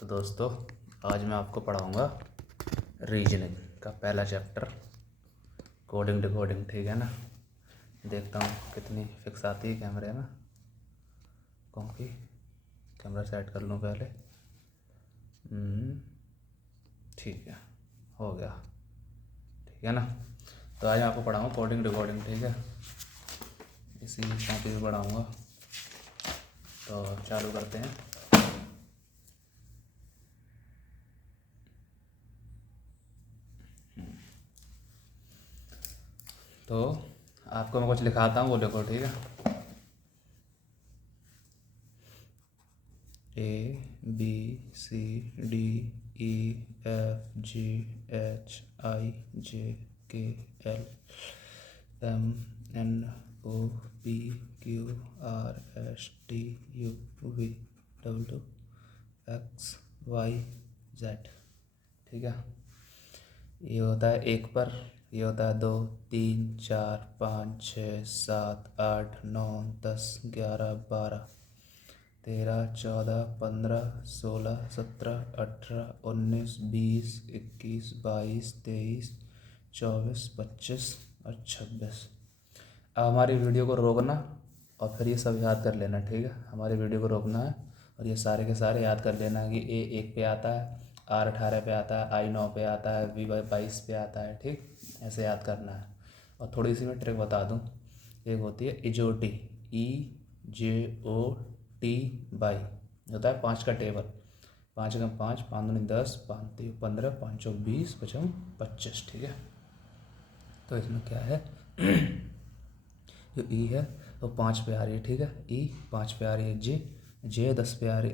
तो दोस्तों, आज मैं आपको पढ़ाऊँगा रीजनिंग का पहला चैप्टर, कोडिंग डिकोडिंग। ठीक है ना। देखता हूँ कितनी फिक्स आती है कैमरे में। क्योंकि कैमरा सेट कर लूँ पहले। ठीक है, हो गया। ठीक है ना। तो आज मैं आपको पढ़ाऊँगा कोडिंग डिकोडिंग। ठीक है, इसी कॉपी से पढ़ाऊँगा। तो चालू करते हैं। तो आपको मैं कुछ लिखाता हूँ, वो लिखो। ठीक है। ABCDEFGHIJKLMNOPQRSTUV WXYZ। ठीक है। ये होता है एक पर, ये होता है 2 3 4 5 6 7 8 9 10 11 12 13 14 15 16 17 18 19 20 21 22 23 24 25 और 26। अब हमारी वीडियो को रोकना और फिर ये सब याद कर लेना। ठीक है, हमारी वीडियो को रोकना है और ये सारे के सारे याद कर लेना कि A1 पे आता है, R18 पे आता है, I9 पे आता है, V22 पे आता है। ठीक, ऐसे याद करना है। और थोड़ी सी मैं ट्रिक बता दूँ। एक होती है इजोटी, EJOTY, होता है 5 का टेबल। 5 का 5, 5 दूनी 10, 5 3 15, 5 चौक 20, 5 25। ठीक है। तो इसमें क्या है, जो ई है वो 5 पे आ रही है। ठीक है, ई 5 पे आ रही है। जे 10 पे आ रही,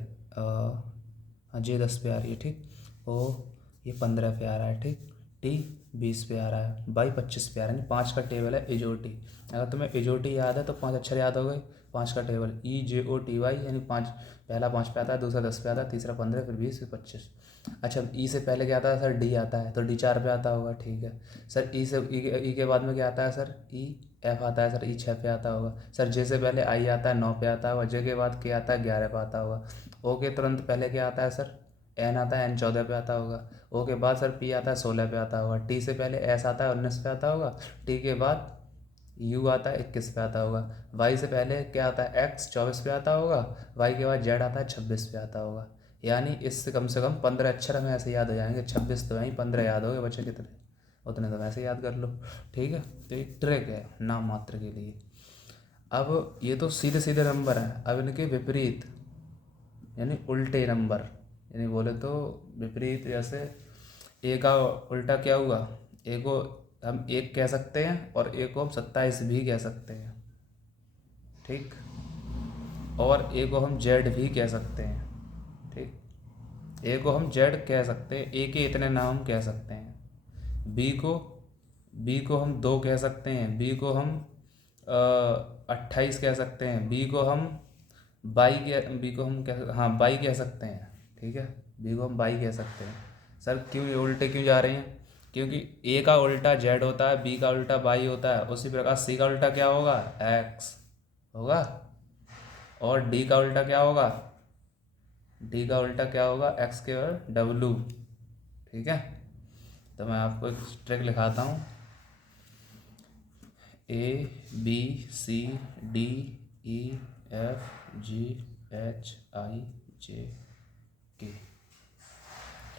हाँ जे 10 पे आ रही है। ठीक, ओ ये 15 पे आ रहा है। ठीक, टी 20 पे आ रहा है, बाई 25 पे आ रहा है। 5 का टेबल है इजोटी। अगर तुम्हें इजोटी याद है तो 5 अक्षर याद हो गए। 5 का टेबल EJOTY, यानी 5, पहला 5 पे आता है, दूसरा 10 पे आता है, तीसरा 15, फिर 20, फिर 25। अच्छा, ई से पहले क्या आता है सर? डी आता है, तो डी 4 पे आता होगा। ठीक है सर। ई से ई के बाद में क्या आता है सर? ई एफ आता है सर, ई 6 पे आता होगा सर। जे से पहले आई आता है, 9 पे आता होगा। जे के बाद के आता है, 11 पे आता होगा। ओ के तुरंत पहले क्या आता है सर? एन आता है, एन 14 पे आता होगा। ओ के बाद सर पी आता है, 16 पे आता होगा। टी से पहले एस आता है, 19 पे आता होगा। टी के बाद यू आता है, 21 पे आता होगा। वाई से पहले क्या आता है? एक्स 24 पे आता होगा। वाई के बाद जेड आता है, 26 पे आता होगा। यानी इससे कम से कम 15 अक्षर हमें ऐसे याद हो जाएंगे। 26 तो यहीं 15 याद हो गए, बचे कितने? उतने तो वैसे याद कर लो। ठीक है, तो एक ट्रिक है नाम मात्र के लिए। अब ये तो सीधे सीधे नंबर हैं। अब इनके विपरीत यानी उल्टे नंबर, यानी बोले तो विपरीत। जैसे ए का उल्टा क्या हुआ? ए को हम 1 कह सकते हैं और ए को हम 27 भी कह सकते हैं। ठीक, और ए को हम जेड भी कह सकते हैं। ठीक, ए को हम जेड कह सकते हैं, ए के इतने नाम कह सकते हैं। बी को हम 2 कह सकते हैं। बी को हम 28 कह सकते हैं। बी को हम हाँ 22 कह सकते हैं। ठीक है, बी को हम 22 कह सकते हैं। सर क्यों ये उल्टे क्यों जा रहे हैं? क्योंकि ए का उल्टा जेड होता है, बी का उल्टा वाई होता है। उसी प्रकार सी का उल्टा क्या होगा? एक्स होगा। और डी का उल्टा क्या होगा? डी का उल्टा क्या होगा? एक्स के और डब्लू। ठीक है, तो मैं आपको एक ट्रिक लिखाता हूँ। ABCDEFGHIJK।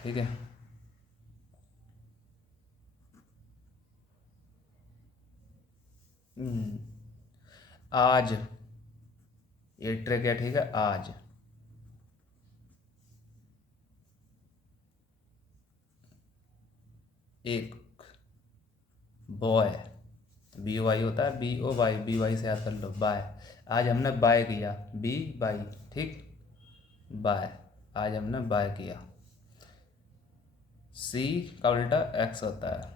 ठीक है। आज ये ट्रिक है। ठीक है, आज एक बॉय, BOY होता है, BOY से याद कर लो, बाय। आज हमने बाय किया, BY। ठीक, बाय, आज हमने बाय किया। सी का उल्टा एक्स होता है।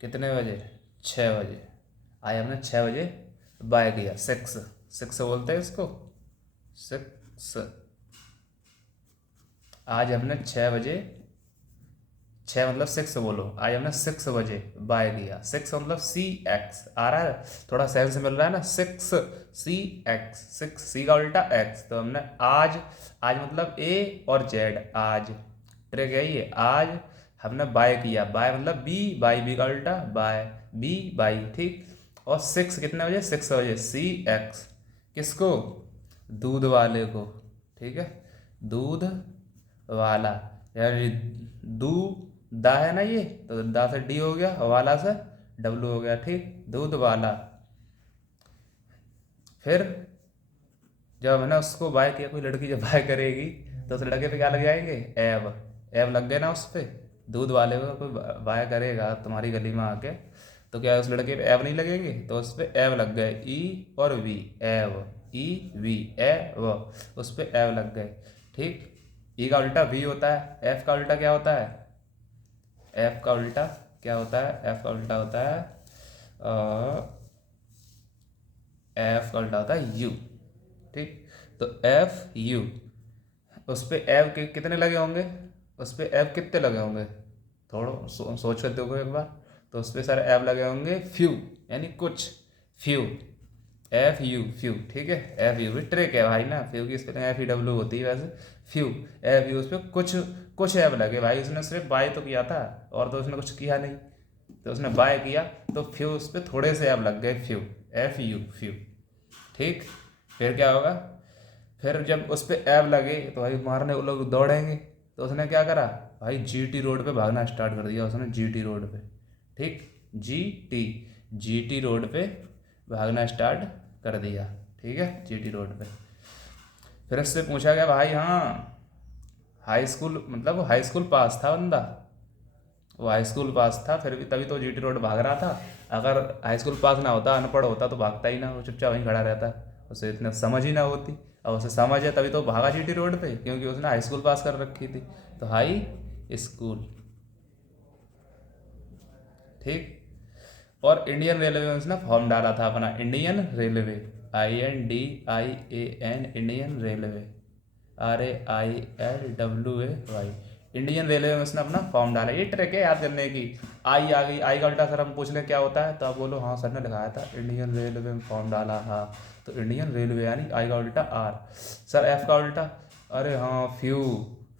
कितने बजे? 6 बजे। आज हमने 6 बजे बाय किया। 6 बोलते हैं इसको, 6। आज हमने 6 बजे 6 मतलब 6 बोलो, आज हमने 6 बजे बाय किया। 6 मतलब सी एक्स, आ रहा है थोड़ा सेंस मिल रहा है ना, 6 सी एक्स, 6 सी का उल्टा एक्स। तो हमने आज, आज मतलब ए और जेड, आज ट्रिक है ये, आज हमने बाय किया, बाय मतलब बी, बाई बी का उल्टा बाय, बी बाई, ठीक। और 6 कितने बजे, 6 बजे, सी एक्स किसको, दूध वाले को, ठीक है, दूध वाला, यार दू दा है ना ये, तो दा से डी हो गया, वाला से डब्लू हो गया, ठीक, दूध वाला। फिर जब मैंने उसको बाय किया, कोई लड़की जब बाय करेगी तो उस लड़के पे क्या लग जाएंगे, एब, एब लग गए ना उस पे, दूध वाले को कोई बाय करेगा तुम्हारी गली में आके, तो क्या उस लड़के पे एब नहीं लगेंगे, तो उस पे एब लग गए, ई और वी, एब, ई वी, एब, उस पे एब लग गए, ठीक। ई का उल्टा वी होता है, एफ का उल्टा क्या होता है, एफ का उल्टा क्या होता है, एफ का उल्टा होता है एफ का उल्टा होता है यू, ठीक। तो एफ यू, उस पे एफ के कितने लगे होंगे, उस पे एफ कितने लगे होंगे, थोड़ा सोच कर देखो एक बार। तो उस पे सारे एफ लगे होंगे फ्यू, यानी कुछ, फ्यू, एफ यू फ्यू, ठीक है। एफ यू भी ट्रिक है भाई ना, फ्यू की स्पेलिंग एफ ई डब्ल्यू होती है वैसे, फ्यू, एफ यू, उस पर कुछ कुछ एफ लगे भाई, उसने सिर्फ बाय तो किया था और तो उसने कुछ किया नहीं, तो उसने बाय किया तो फ्यू, उस पर थोड़े से एफ लग गए, फ्यू, एफ यू फ्यू, ठीक। फिर क्या होगा, फिर जब उस पर एब लगे तो भाई मारने वो लोग दौड़ेंगे, तो उसने क्या करा भाई, जीटी रोड पे भागना स्टार्ट कर दिया उसने, जीटी रोड पे, ठीक, जीटी, जीटी रोड पे भागना स्टार्ट कर दिया, ठीक है, जीटी रोड पे। फिर उससे पूछा गया भाई, हाँ हाई स्कूल, मतलब वो हाई स्कूल पास था बंदा, वो हाई स्कूल पास था, फिर भी तभी तो जीटी रोड भाग रहा था। अगर हाई स्कूल पास ना होता, अनपढ़ होता, तो भागता ही ना, वो चुपचाप वहीं खड़ा रहता, उसे इतने समझ ही ना होती। और उसे समझ है तभी तो भागा जीटी रोड पे, क्योंकि उसने हाई स्कूल पास कर रखी थी, तो हाई स्कूल, ठीक। और इंडियन रेलवे में उसने फॉर्म डाला था अपना, Indian railway, INDIAN, Indian railway, RAILWAY, Indian railway में उसने अपना फॉर्म डाला। ये ट्रिक है याद करने की। आई आ गई, आई का उल्टा सर हम पूछ लें क्या होता है, तो आप बोलो हाँ सर ने लिखाया था इंडियन रेलवे में फॉर्म डाला, हाँ, तो इंडियन रेलवे यानी आई का उल्टा आर। सर एफ का उल्टा, अरे हाँ फ्यू,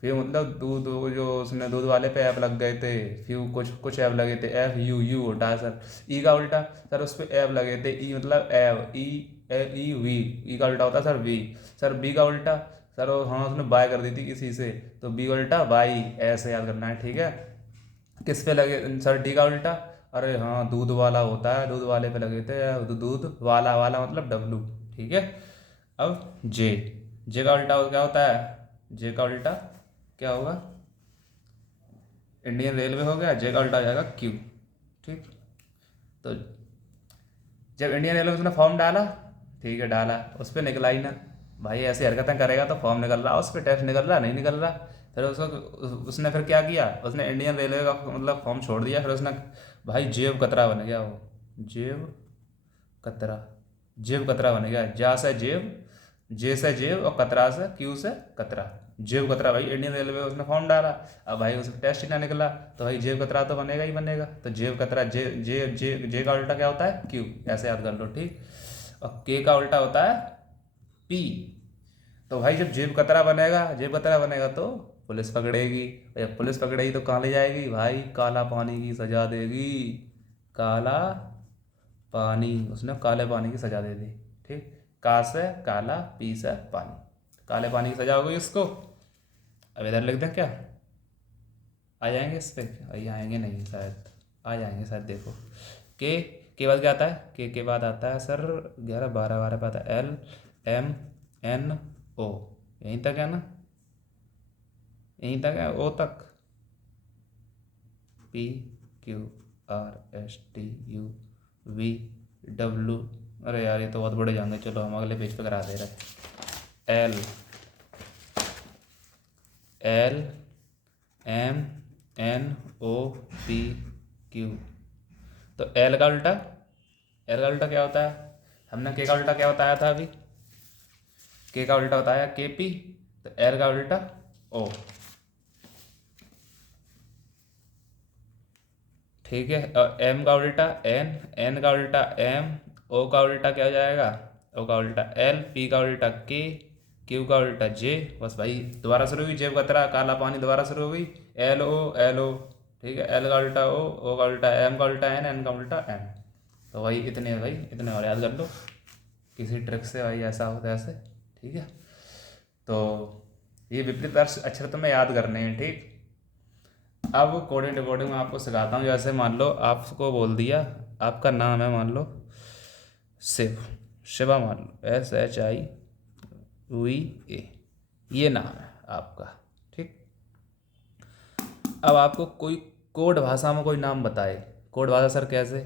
फ्यू मतलब दूध, जो उसने दूध वाले पे ऐप लग गए थे, फ्यू कुछ कुछ ऐप लगे थे, एफ यू, यू होता है सर। ई का उल्टा, सर उस पर ऐप लगे थे, ई मतलब एव, ई, ई वी, ई का उल्टा होता है सर वी। सर बी का उल्टा, सर हाँ उसने बाय कर दी थी किसी से, तो बी उल्टा बाई, ऐसे याद करना है, ठीक है। किस पे लगे सर, डी का उल्टा, अरे हाँ दूध वाला होता है, दूध वाले पे लगे थे, दूध वाला, वाला मतलब डब्लू, ठीक है। अब जे, जे का उल्टा क्या होता है, जे का उल्टा क्या होगा, इंडियन रेलवे हो गया, जे का उल्टा आ जाएगा क्यू, ठीक। तो जब इंडियन रेलवे में उसने फॉर्म डाला, ठीक है डाला, उस पर निकला ही ना भाई, ऐसी हरकतें करेगा तो फॉर्म निकल रहा, उस पर टेस्ट निकल रहा नहीं निकल रहा। फिर उसको, उसने फिर क्या किया, उसने इंडियन रेलवे का मतलब फॉर्म छोड़ दिया, फिर उसने भाई जेब कतरा बन गया वो, जेब कतरा, जेब कतरा बन गया, जा से जेब, जे से जेब और कतरा से, क्यू से कतरा, जेब कतरा। भाई इंडियन रेलवे में उसने फॉर्म डाला, अब भाई उसका टेस्ट ही ना निकला, तो भाई जेब कतरा तो बनेगा ही बनेगा, तो जेब कतरा, जे जे जे जे का उल्टा क्या होता है, क्यू, ऐसे याद कर लो, ठीक। और के का उल्टा होता है पी। तो भाई जब जेब कतरा बनेगा, जेब कतरा बनेगा तो पुलिस पकड़ेगी, और जब पुलिस पकड़ेगी तो कहाँ ले जाएगी भाई, काला पानी की सजा देगी, काला पानी, उसने काले पानी की सजा दे दी, ठीक। का से काला, पी से पानी, काले पानी की सजा हो गई उसको। अब इधर लिख दें क्या, आ जाएंगे इस पे, ये आएंगे नहीं शायद, आ जाएंगे शायद, देखो के बाद क्या आता है, के बाद आता है सर 11 12 12 पे आता है LMNO, यहीं तक है ना, यहीं तक है, ओ तक, PQRSTUV अरे यार ये तो बहुत बड़े जाएंगे, चलो हम अगले पेज पे करा दे रहे। LMNOPQ, तो एल का उल्टा, एल का उल्टा क्या होता है, हमने के का उल्टा क्या बताया था अभी, के का उल्टा बताया KP, तो एल का उल्टा ओ, ठीक है। और एम का उल्टा एन, एन का उल्टा एम, ओ का उल्टा क्या हो जाएगा, ओ का उल्टा एल, पी का उल्टा के, क्यू का उल्टा जे। बस भाई दोबारा शुरू हुई, जेब कतरा काला पानी, दोबारा शुरू हुई, एल ओ एल ओ। ठीक है, एल का उल्टा ओ का उल्टा एम का उल्टा एन का उल्टा एम। तो भाई इतने भाई इतने और याद कर लो किसी ट्रिक से भाई, ऐसा होता है ऐसे। ठीक है, तो ये विपरीत अक्षर तुम्हें याद करने हैं। ठीक, अब कोडिंग डिकोडिंग में आपको सिखाता हूँ। जैसे मान लो आपको बोल दिया, आपका नाम है मान लो शिव, शिवा मान लो, SHIVA, ये नाम है आपका। ठीक, अब आपको कोई कोड भाषा में कोई नाम बताए, कोड भाषा सर कैसे,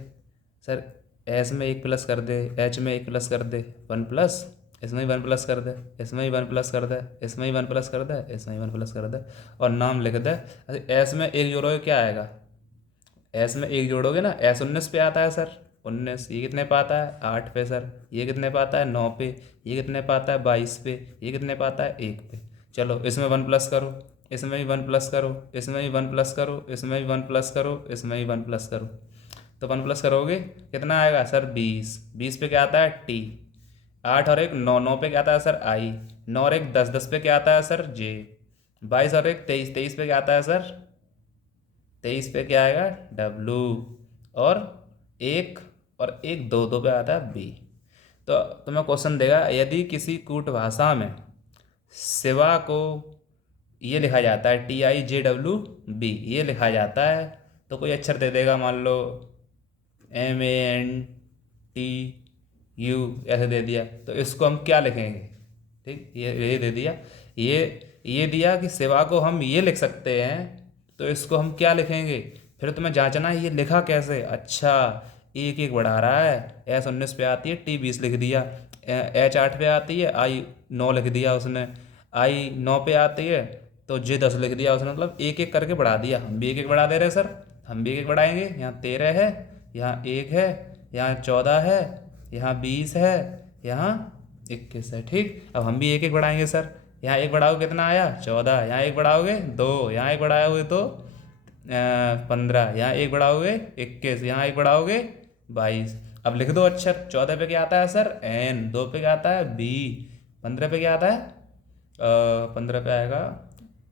सर एस में 1 प्लस कर दे, एच में 1 प्लस कर दे, 1 प्लस, इसमें ही 1 प्लस कर दे, इसमें ही 1 प्लस कर दे, इसमें ही 1 प्लस कर दे, इसमें ही 1 प्लस कर दे, और नाम लिख दे। एस में 1 जोड़ोगे क्या आएगा, एस में 1 जोड़ोगे ना, एस 19 पे आता है सर, 19, ये कितने पे आता है 8 पे सर, ये कितने पे आता है 9 पे, ये कितने पे आता है 22 पे, ये कितने पे आता है 1 पे। चलो इसमें 1 प्लस करो, इसमें भी 1 प्लस करो, इसमें भी 1 प्लस करो, इसमें भी 1 प्लस करो, इसमें भी 1 प्लस करो। तो 1 प्लस करोगे कितना आएगा सर 20, 20 पे क्या आता है टी, 8 और 1 9, 9 पे क्या आता है सर आई, 9 और 1 10, 10 पे क्या आता है सर जे, 22 और 1 23, 23 पे क्या आता है सर, 23 पे क्या आएगा डब्लू, और एक दो, दो पे आता है बी। तो तुम्हें क्वेश्चन देगा, यदि किसी कूट भाषा में शिवा को ये लिखा जाता है TIJWB, ये लिखा जाता है, तो कोई अक्षर दे देगा, मान लो MANTU ऐसे दे दिया, तो इसको हम क्या लिखेंगे। ठीक, ये दे दिया, ये दिया कि शिवा को हम ये लिख सकते हैं, तो इसको हम क्या लिखेंगे। फिर तुम्हें जांचना है ये लिखा कैसे। अच्छा, 1 1 बढ़ा रहा है, S 19 पे आती है, T 20 लिख दिया, H 8 पे आती है, I 9 लिख दिया उसने, I 9 पे आती है तो J 10 लिख दिया उसने, मतलब 1 1 करके बढ़ा दिया। हम भी 1 1 बढ़ा दे रहे सर, हम भी 1 1 बढ़ाएंगे। यहाँ 13 है, यहाँ 1 है, यहाँ 14 है, यहाँ 20 है, यहाँ 21 है। ठीक, अब हम भी 1 1 बढ़ाएंगे सर। यहाँ 1 बढ़ाओगे कितना आया 14, यहाँ 1 बढ़ाओगे 2, यहाँ 1 बढ़ाओगे तो 15, यहाँ 1 बढ़ाओगे 21, यहाँ 1 बढ़ाओगे 22। अब लिख दो अक्षर। 14 पे क्या आता है सर N, 2 पे क्या आता है B, 15 पे क्या आता है 15 पे आएगा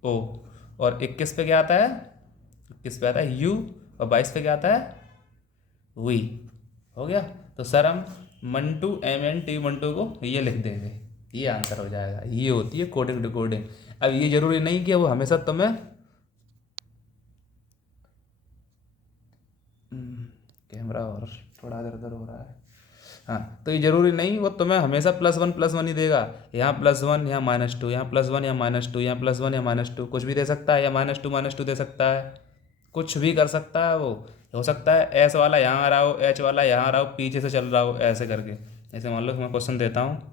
O, और 21 पे क्या आता है, 21 पे आता है U, और 22 पे क्या आता है V। हो गया। तो सर हम मंटू MNT मंटू को ये लिख देंगे, ये आंसर हो जाएगा। ये होती है कोडिंग डिकोडिंग। अब ये जरूरी नहीं कि वो हमेशा तुम्हें कैमरा और थोड़ा इधर उधर हो रहा है। हाँ, तो ये जरूरी नहीं वो तुम्हें हमेशा +1 ही देगा। यहाँ +1, यहाँ -2, यहाँ +1 यहाँ -2, यहाँ +1 यहाँ -2, कुछ भी दे सकता है, या -2 दे सकता है, कुछ भी कर सकता है वो। हो सकता है एस वाला यहाँ आ रहा हो, एच वाला यहाँ आ रहा हो, पीछे से चल रहा हो, ऐसे करके। ऐसे मान लो मैं क्वेश्चन देता हूँ,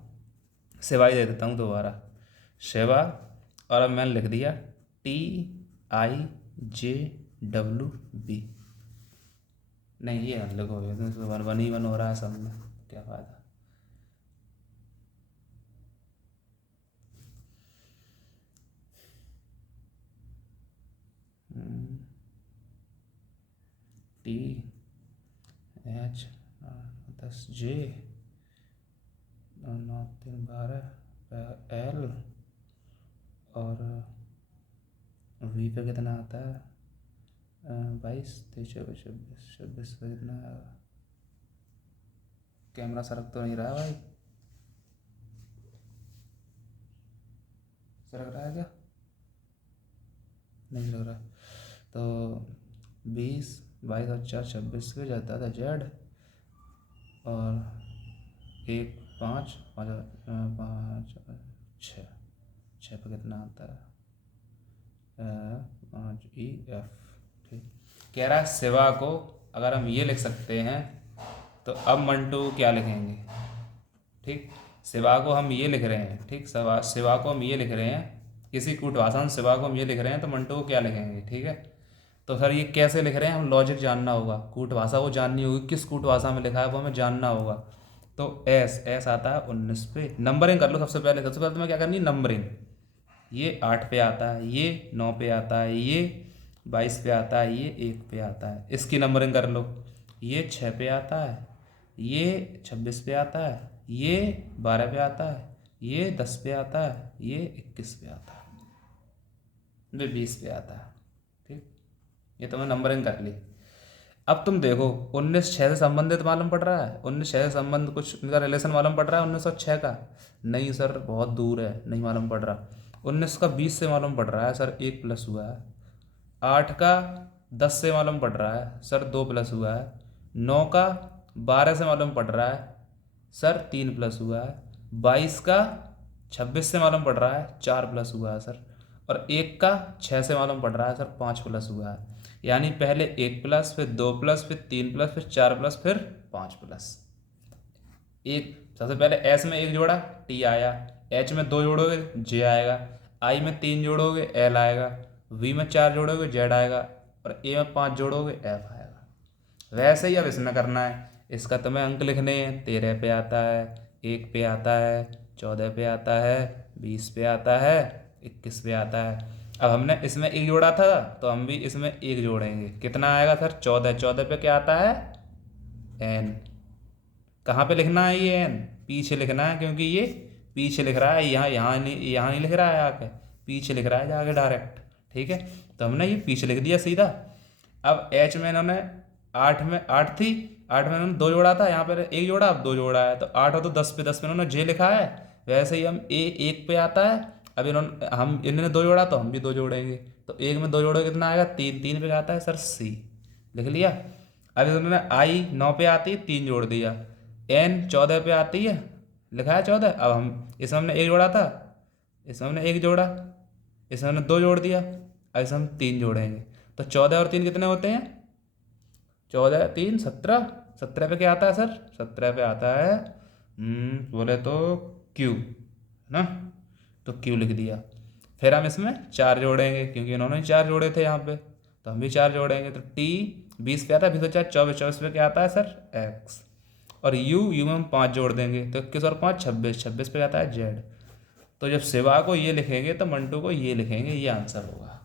शिवाई दे देता हूँ दोबारा, शिवा, और अब मैंने लिख दिया TIJWB। नहीं ये मत लिखो, 1 ही 1 हो रहा है सब में, क्या फायदा। TH 10J 9 3 12 L, और V पे कितना आता है 22 23 24 26 26 पे कितना है। कैमरा सरक तो नहीं रहा भाई, सरक रहा है क्या, नहीं सरक रहा। तो 20 22 और 4 26 पे जाता था Z, और 1 5 5 5 6 पे कितना आता है 5 EF। ठीक, कह रहा है शिवा को अगर हम ये लिख सकते हैं, तो अब मंटू क्या लिखेंगे। ठीक, शिवा को हम ये लिख रहे हैं, ठीक, शिवा को हम ये लिख रहे हैं, किसी कूट भाषा में शिवा को हम ये लिख रहे हैं, तो मंटू को क्या लिखेंगे। ठीक है, तो सर ये कैसे लिख रहे हैं, हम लॉजिक जानना होगा, कूट भाषा वो जाननी होगी, किस कूट भाषा में लिखा है वो हमें जानना होगा। तो एस आता है 19 पे, नंबरिंग कर लो सबसे पहले तुम्हें क्या करनी है, नंबरिंग। ये 8 पे आता है, ये 9 पे आता है, ये 22 पे आता है, ये 1 पे आता है। इसकी नंबरिंग कर लो, ये 6 पे आता है, ये 26 पे आता है, ये 12 पे आता है, ये 10 पे आता है, ये 21 पे आता है, ये 20 पे आता है। ठीक, ये तुमने नंबरिंग कर ली। अब तुम देखो 19 6 से संबंधित मालूम पड़ रहा है, 19 6 से संबंध कुछ इनका रिलेशन मालूम पड़ रहा है 1906 का? नहीं सर, बहुत दूर है, नहीं मालूम पड़ रहा। 19 का 20 से मालूम पड़ रहा है सर, 1 प्लस हुआ है। 8 का 10 से मालूम पड़ रहा है सर, 2 प्लस हुआ है। 9 का 12 से मालूम पड़ रहा है सर, 3 प्लस हुआ है। 22 का 26 से मालूम पड़ रहा है, 4 प्लस हुआ है सर। और 1 का 6 से मालूम पड़ रहा है सर, 5 प्लस हुआ है। यानी पहले 1 प्लस, फिर 2 प्लस, फिर 3 प्लस, फिर 4 प्लस, फिर 5 प्लस। एक सबसे पहले एस में 1 जोड़ा, टी आया। एच में 2 जोड़ोगे, जे आएगा। आई में 3 जोड़ोगे, एल आएगा। वी में 4 जोड़ोगे, जेड आएगा। और ए में 5 जोड़ोगे, एफ आएगा। वैसे ही अब इसमें करना है। इसका तुम्हें अंक लिखने हैं। 13 पे आता है, 1 पे आता है, 14 पे आता है, 20 पे आता है, 21 पे आता है। अब हमने इसमें 1 जोड़ा था, तो हम भी इसमें 1 जोड़ेंगे। कितना आएगा सर? 14। 14 पे क्या आता है? एन। कहाँ पे लिखना है ये एन? पीछे लिखना है, क्योंकि ये पीछे लिख रहा है, यहाँ नहीं लिख रहा है आके, पीछे लिख रहा है जाके डायरेक्ट। ठीक है, तो हमने ये पीछे लिख दिया सीधा। अब एच में इन्होंने 8 में 8 थी, 8 में इन्होंने 2 जोड़ा था, यहाँ पर 1 जोड़ा, अब 2 जोड़ा है, तो 8 हो तो 10 पे, 10 पे इन्होंने जे लिखा है। वैसे ही हम ए 1 पे आता है। अब इन्होंने 2 जोड़ा, तो हम भी 2 जोड़ेंगे। तो 1 में 2 जोड़ोगे कितना आएगा? 3। 3 पे आता है सर सी। लिख लिया। अब इन्होंने आई 9 पे आती है, 3 जोड़ दिया। एन 14 पे आती है, लिखा है 14। अब हम इसमें हमने 1 जोड़ा था, इसमें हमने 1 जोड़ा, इसमें हमने 2 जोड़ दिया। अब इसमें हम 3 जोड़ेंगे। तो 14 और 3 कितने होते हैं? 14 3 17। 17 पे क्या आता है सर? 17 पे आता है बोले तो क्यू, है ना? तो क्यू लिख दिया। फिर हम इसमें 4 जोड़ेंगे, क्योंकि इन्होंने 4 जोड़े थे यहाँ पे, तो हम भी 4 जोड़ेंगे। तो टी 20 पे आता है, 20 और 4 24। 24 पे क्या आता है सर? एक्स। और यू में हम 5 जोड़ देंगे, तो 21 और 5 26। 26 पे आता है जेड। तो जब शिवा को ये लिखेंगे तो मंटू को ये लिखेंगे, ये आंसर होगा।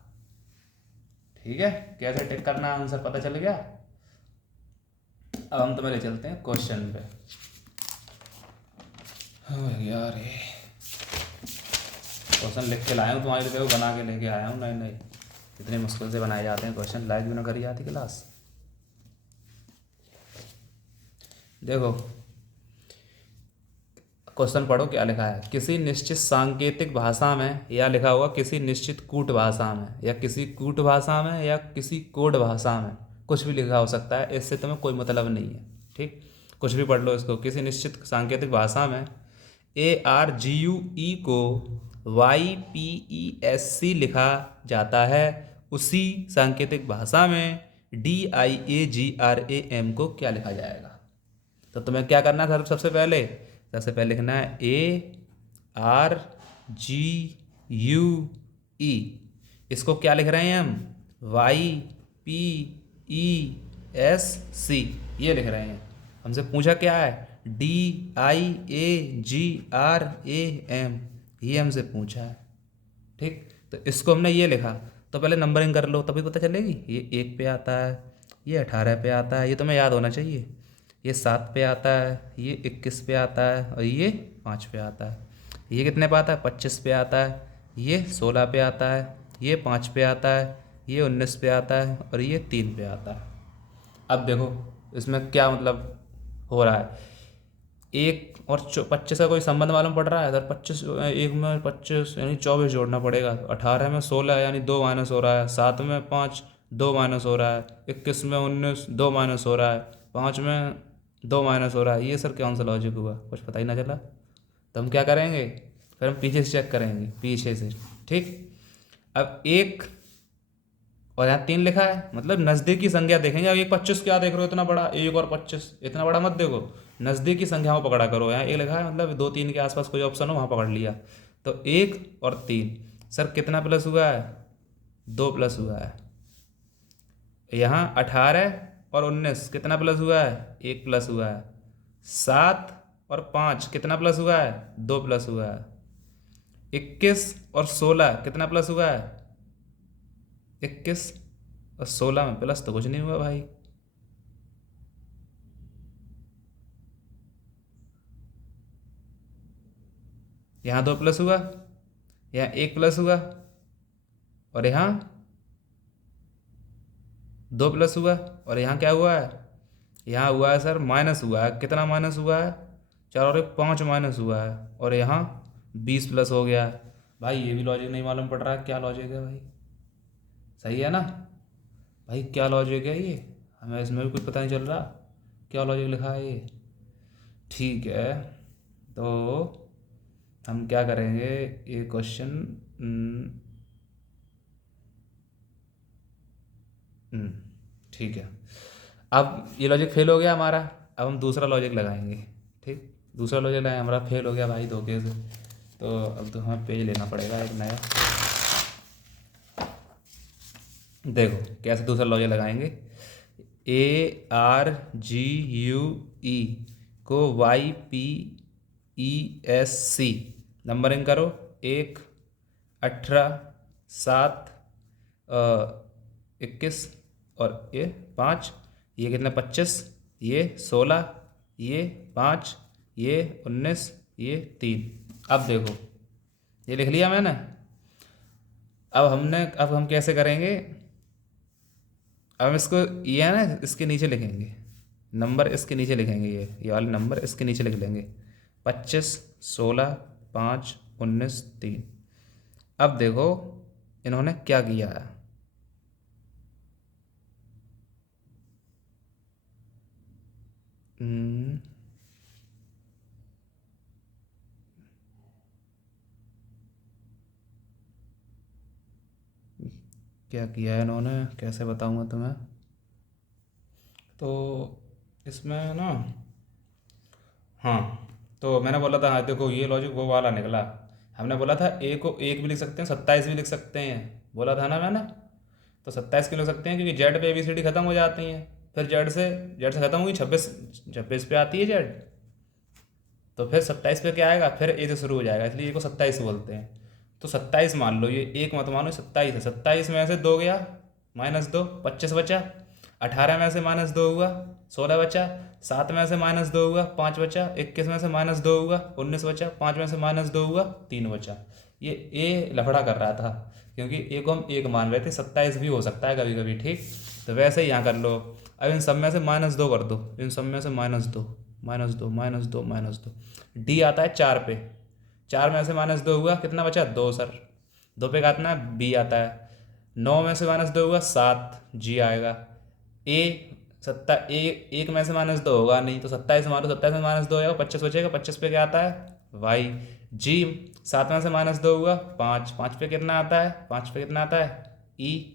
ठीक है, कैसे टिक करना आंसर पता चल गया। अब हम तुम्हें ले चलते हैं क्वेश्चन पे। यार ये क्वेश्चन लिख के लाया हूँ तुम्हारे लिए, बना के लेके आया हूँ। नहीं नहीं, इतनी मुश्किल से बनाए जाते हैं क्वेश्चन, लाइक भी ना करी जाती क्लास। देखो क्वेश्चन पढ़ो क्या लिखा है। किसी निश्चित सांकेतिक भाषा में, या लिखा होगा किसी निश्चित कूट भाषा में, या किसी कूट भाषा में, या किसी कोड भाषा में, कुछ भी लिखा हो सकता है, इससे तुम्हें कोई मतलब नहीं है। ठीक, कुछ भी पढ़ लो इसको। किसी निश्चित सांकेतिक भाषा में ARGUE को YPESC लिखा जाता है, उसी सांकेतिक भाषा में DIAGRAM को क्या लिखा जाएगा? तो तुम्हें क्या करना है? सबसे पहले लिखना है ARGUE। इसको क्या लिख रहे हैं हम? YPESC, ये लिख रहे हैं। हमसे पूछा क्या है? DIAGRAM, ये हमसे पूछा है। ठीक, तो इसको हमने ये लिखा। तो पहले नंबरिंग कर लो, तभी पता चलेगी। ये 1 पे आता है, ये 18 पे आता है, ये तुम्हें याद होना चाहिए। ये 7 पे आता है, ये 21 पे आता है, और ये 5 पे आता है। ये कितने पे आता है? 25 पे आता है, ये 16 पे आता है, ये 5 पे आता है, ये 19 पे आता है, और ये 3 पे आता है। अब देखो इसमें क्या मतलब हो रहा है। 1 और 25 का कोई संबंध मालूम पड़ रहा है सर? 25 1 में 25 यानी 24 जोड़ना पड़ेगा। 18 में 16 यानी 2 माइनस हो रहा है। 7 में 5 2 माइनस हो रहा है। 21 में 19 2 माइनस हो रहा है। 5 में 2 माइनस हो रहा है। ये सर कौन सा लॉजिक हुआ? कुछ पता ही ना चला। तो हम क्या करेंगे? फिर हम पीछे से चेक करेंगे, पीछे से। ठीक, अब 1 और यहाँ 3 लिखा है, मतलब नज़दीकी संख्या देखेंगे। अब 1 25 क्या देख रहे हो इतना बड़ा? 1 और 25 इतना बड़ा मत देखो, नज़दीकी संख्याओं पकड़ा करो। यहाँ 1 लिखा है, मतलब 2 3 के आसपास कोई ऑप्शन हो वहाँ पकड़ लिया। तो 1 और 3 सर कितना प्लस हुआ है? 2 प्लस हुआ है। यहाँ 18 और 19 कितना प्लस हुआ है? 1 प्लस हुआ है। 7 और 5 कितना प्लस हुआ है? 2 प्लस हुआ है। 21 और 16 कितना प्लस हुआ है? 21 और 16 में प्लस तो कुछ नहीं हुआ भाई। यहाँ 2 प्लस हुआ, यहाँ 1 प्लस हुआ, और यहाँ 2 प्लस हुआ, और यहाँ क्या हुआ है, यहाँ हुआ है सर माइनस हुआ है। कितना माइनस हुआ है, 4 और 1 5 माइनस हुआ है, और यहाँ 20 प्लस हो गया है। भाई ये भी लॉजिक नहीं मालूम पड़ रहा है, क्या लॉजिक है भाई? सही है ना भाई? क्या लॉजिक है ये? हमें इसमें भी कुछ पता नहीं चल रहा क्या लॉजिक लिखा है ये। ठीक है, तो हम क्या करेंगे, ये क्वेश्चन ठीक है। अब ये लॉजिक फेल हो गया हमारा, अब हम दूसरा लॉजिक लगाएंगे। ठीक, दूसरा लॉजिक लगाएंगे, हमारा फेल हो गया भाई धोखे से, तो अब तो हमें पेज लेना पड़ेगा एक नया। देखो कैसे दूसरा लॉजिक लगाएंगे। ARGUE को YPESC नंबरिंग करो, 1 18 7 21 और ये 5, ये कितने 25, ये 16, ये 5, ये 19, ये 3। अब देखो ये लिख लिया मैंने। अब हम कैसे करेंगे, अब इसको ये है ना इसके नीचे लिखेंगे, नंबर इसके नीचे लिखेंगे, ये वाले नंबर इसके नीचे लिख लेंगे, 25 16 5 19 3। अब देखो इन्होंने क्या किया है, क्या किया है इन्होंने, कैसे बताऊंगा तुम्हें। तो इसमें ना, हाँ, तो मैंने बोला था, हाँ देखो ये लॉजिक वो वाला निकला। हमने बोला था ए को 1 भी लिख सकते हैं, 27 भी लिख सकते हैं, बोला था ना मैंने। तो 27 क्यों लिख सकते हैं, क्योंकि जेड पे ABCD खत्म हो जाती हैं, फिर जेड से खत्म होगी, 26 26 पे आती है जेड, तो फिर 27 पे क्या आएगा, फिर ए से शुरू हो जाएगा, इसलिए ए को 27 बोलते हैं। तो 27 मान लो, ये 1 मत मानो, 27 है। 27 में से 2 गया, -2, 25 बचा। 18 में से -2 हुआ, 16 बचा। 7 में से -2 हुआ, 5 बचा। 21 में से -2 हुआ, 19 बचा। 5 में से -2 हुआ, 3 बचा। ये ए लफड़ा कर रहा था, क्योंकि ए को हम 1 मान रहे थे, 27 भी हो सकता है कभी कभी। ठीक, तो वैसे ही यहाँ कर लो। अब इन सब में से -2 कर दो, इन सब में से -2 -2 -2 -2। डी आता है 4 पे, 4 में से -2 हुआ, कितना बचा 2 सर। 2 पे काटना है, बी आता है। 9 में से -2 हुआ, 7, जी आएगा। ए 1 में से -2 होगा नहीं, तो 27 मारो, 27 में -2 आएगा, 25 बचेगा। 25 पे क्या आता है, वाई। जी 7 में से -2 हुआ, 5, 5 पे कितना आता है, 5 पे कितना आता है, ई।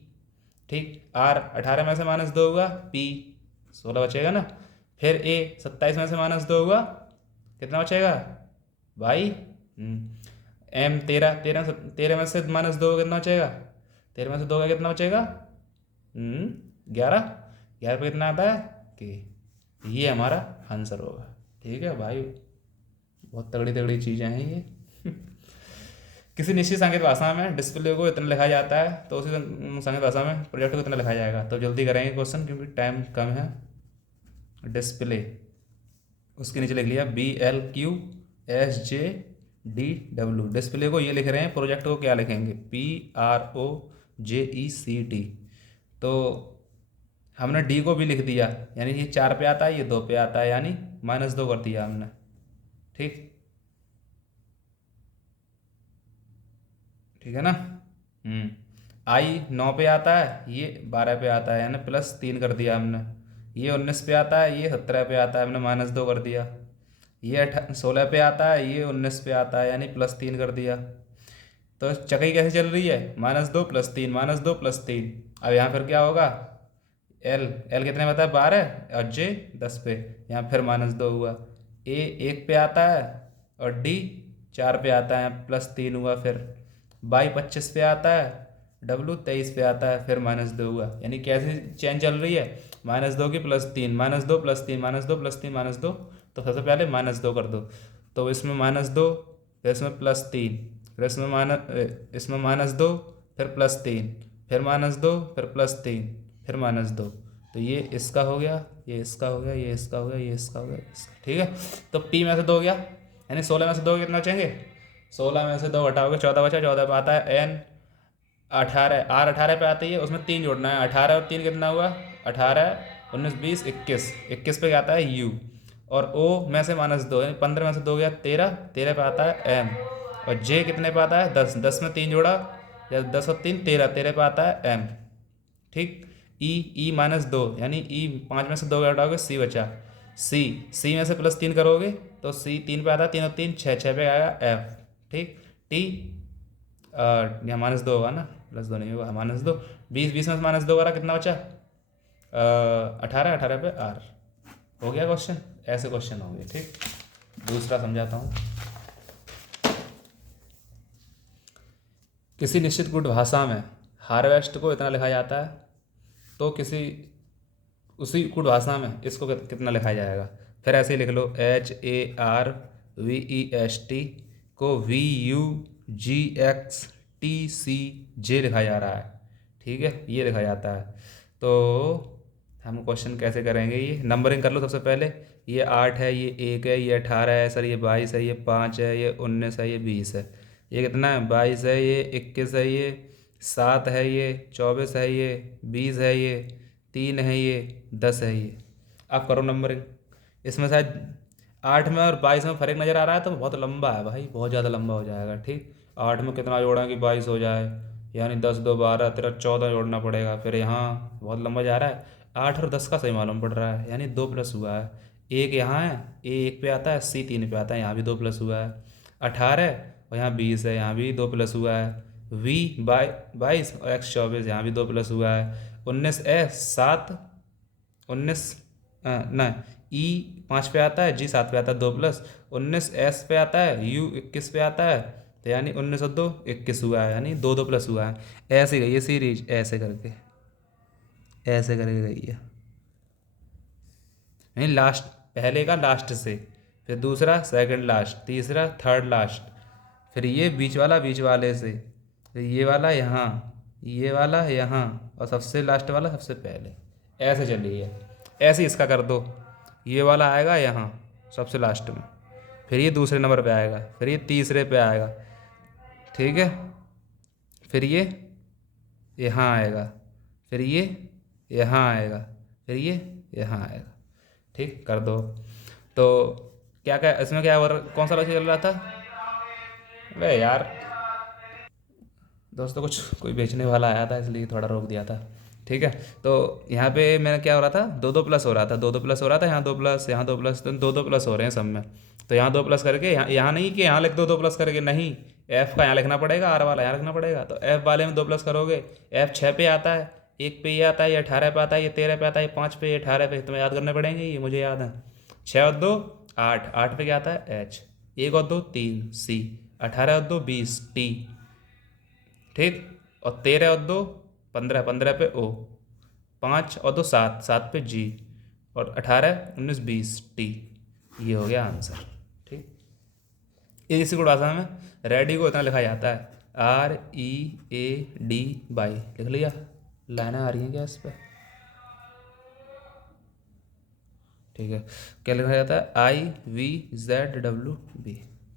ठीक, आर 18 में से -2 हुआ, पी 16 बचेगा ना। फिर ए 27 में से -2 हुआ, कितना बचेगा भाई, एम 13, 13 में से -2 कितना बचेगा, 13 में से 2 का कितना बचेगा, 11, 11 पे कितना आता है कि, ये हमारा आंसर होगा। ठीक है भाई, बहुत तगड़ी तगड़ी चीज़ें हैं ये। किसी निश्चित सांकेतिक भाषा में डिस्प्ले को इतना लिखा जाता है, तो उसी सांकेतिक भाषा में प्रोजेक्ट को इतना लिखा जाएगा। तो जल्दी करेंगे क्वेश्चन, क्योंकि टाइम कम है। डिस्प्ले, उसके नीचे लिख लिया BLQSJDW। डिस्प्ले को ये लिख रहे हैं, प्रोजेक्ट को क्या लिखेंगे, PROJECT। तो हमने डी को भी लिख दिया, यानी ये 4 पे आता है, ये 2 पे आता है, यानी -2 कर दिया हमने। ठीक, ठीक है ना। आई 9 पे आता है, ये 12 पे आता है, यानी +3 कर दिया हमने। ये 19 पे आता है, ये 17 पे आता है, हमने -2 कर दिया। ये 16 पे आता है, ये 19 पे आता है, यानी +3 कर दिया। तो चकई कैसे चल रही है, -2 +3 -2 +3। अब यहाँ फिर क्या होगा, एल एल कितने बताया, 12, और जे 10 पे, यहाँ फिर -2 हुआ। ए 1 पे आता है, और डी 4 पे आता है, +3 हुआ। फिर बाई 25 पे आता है, डब्लू 23 पे आता है, फिर -2 हुआ। यानी कैसी चेन चल रही है, -2 की +3 -2 +3 -2 +3 -2। तो सबसे पहले -2 कर दो, तो इसमें -2, फिर इसमें +3, फिर इसमें -2, फिर +3, फिर -2, फिर +3, फिर -2, तो ये इसका हो गया, ये इसका हो गया, ये इसका हो गया, ये इसका हो गया, इसका, ठीक है। तो p में से 2 गया, यानी 16 में से 2 कितना बचेंगे, 16 में से 2 घटाओगे 14 बचा, 14 पे आता है n, 18 r 18 पे आती है, उसमें 3 जोड़ना है, 18 और 3 कितना हुआ, 18, 19, 20, 21, 21 पे क्या आता है u, और o में से -2, यानी 15 में से 2 गया 13, 13 पे आता है m, और j कितने पे आता है 10, 10 में 3 जोड़ा, या 10 और 3 13, 13 पे आता है m, ठीक। ई -2, यानी ई 5 में से 2 घटाओगे c बचा, c में से +3 करोगे तो c 3 पे आता है, 3 और 3 6, 6 पे आएगा f, ठीक। t यहाँ -2 होगा ना, +2 नहीं होगा, -2, 20, 20 में से -2 करा कितना बचा, 18, 18 पे r, हो गया क्वेश्चन। ऐसे क्वेश्चन होंगे, ठीक। दूसरा समझाता हूँ। किसी निश्चित गुण भाषा में हार्वेस्ट को इतना लिखा जाता है, तो उसी गुण भाषा में इसको कितना लिखा जाएगा। फिर ऐसे लिख लो, HARVEST को VUGXTCJ लिखा जा रहा है, ठीक है, ये लिखा जाता है। तो हम क्वेश्चन कैसे करेंगे, ये नंबरिंग कर लो सबसे पहले, ये 8 है, ये 1 है, ये 18 है सर, ये 22 है, ये 5 है, ये 19 है, ये 20 है, ये कितना है 22 है, ये 21 है, ये 7 है, ये 24 है, ये 20 है, ये 3 है, ये 10 है, ये। अब करो नंबरिंग, इसमें शायद 8 में और 22 में फ़र्क नज़र आ रहा है, तो बहुत लंबा है भाई, बहुत ज़्यादा लंबा हो जाएगा, ठीक। 8 में कितना जोड़ा कि 22 हो जाए, यानी 10, 2, 12, तेरा 14 जोड़ना पड़ेगा, फिर यहाँ बहुत लंबा जा रहा है। 8 और 10 का सही मालूम पड़ रहा है, यानी 2 प्लस हुआ है, 1 यहाँ है, ए 1 पे आता है, C 3 पे आता है, यहाँ भी 2 प्लस हुआ है। 18 और यहाँ 20 है, यहाँ भी 2 प्लस हुआ है। V 22 और X 24, यहाँ भी 2 प्लस हुआ है। 19 S 7, 19 ना, E 5 पे आता है, G 7 पे आता है, 2 प्लस। 19 S पे आता है, U 21 पे आता है, तो यानी 19 और 2 21 हुआ है, यानी 2 2 प्लस हुआ है। ऐसे गई है सीरीज, ऐसे करके गई है, यानी लास्ट, पहले का लास्ट से, फिर दूसरा सेकंड लास्ट, तीसरा थर्ड लास्ट, फिर ये बीच वाला बीच वाले से, फिर ये वाला यहाँ, ये वाला यहाँ, और सबसे लास्ट वाला सबसे पहले, ऐसे चली है। ऐसे इसका कर दो, ये वाला आएगा यहाँ सबसे लास्ट में, फिर ये दूसरे नंबर पे आएगा, फिर ये तीसरे पे आएगा, ठीक है, फिर ये यहाँ आएगा, फिर ये यहाँ आएगा, फिर ये यहाँ आएगा, ठीक, कर दो। तो क्या क्या इसमें क्या हो रहा, कौन सा लॉजिक चल रहा था, अरे यार दोस्तों, कोई बेचने वाला आया था इसलिए थोड़ा रोक दिया था, ठीक है। तो यहाँ पे मैंने क्या हो रहा था, 2 2 प्लस हो रहा था, 2 2 प्लस हो रहा था, यहाँ 2 प्लस, यहाँ 2 प्लस, तो 2 2 प्लस हो रहे हैं सब में। तो यहाँ 2 प्लस करके, यहाँ नहीं कि यहाँ लिख दो 2 प्लस करके, नहीं, F का यहाँ लिखना पड़ेगा, R वाला यहाँ लिखना पड़ेगा। तो F वाले में 2 प्लस करोगे, F 6 पे आता है, 1 पे ये आता है, ये 18 पे आता है, ये 13 पे आता है, ये 5 पे, ये 18 पे, तुम्हें याद करने पड़ेंगे, ये मुझे याद है। 6 और 2 8, 8 पे क्या आता है H, 1 और 2 3 C, 18 और 2 20 T, ठीक, और 13 और 2 15, 15 पे O, 5 और 2 7, 7 पे G, और 18 19 20 T, ये हो गया आंसर, ठीक। इसी गुण भाषा में रेडी को इतना लिखा जाता है, READ बाई, लिख लिया, लाइनें आ रही हैं क्या इस पर, ठीक है। क्या लिखा जाता है, IVZWB,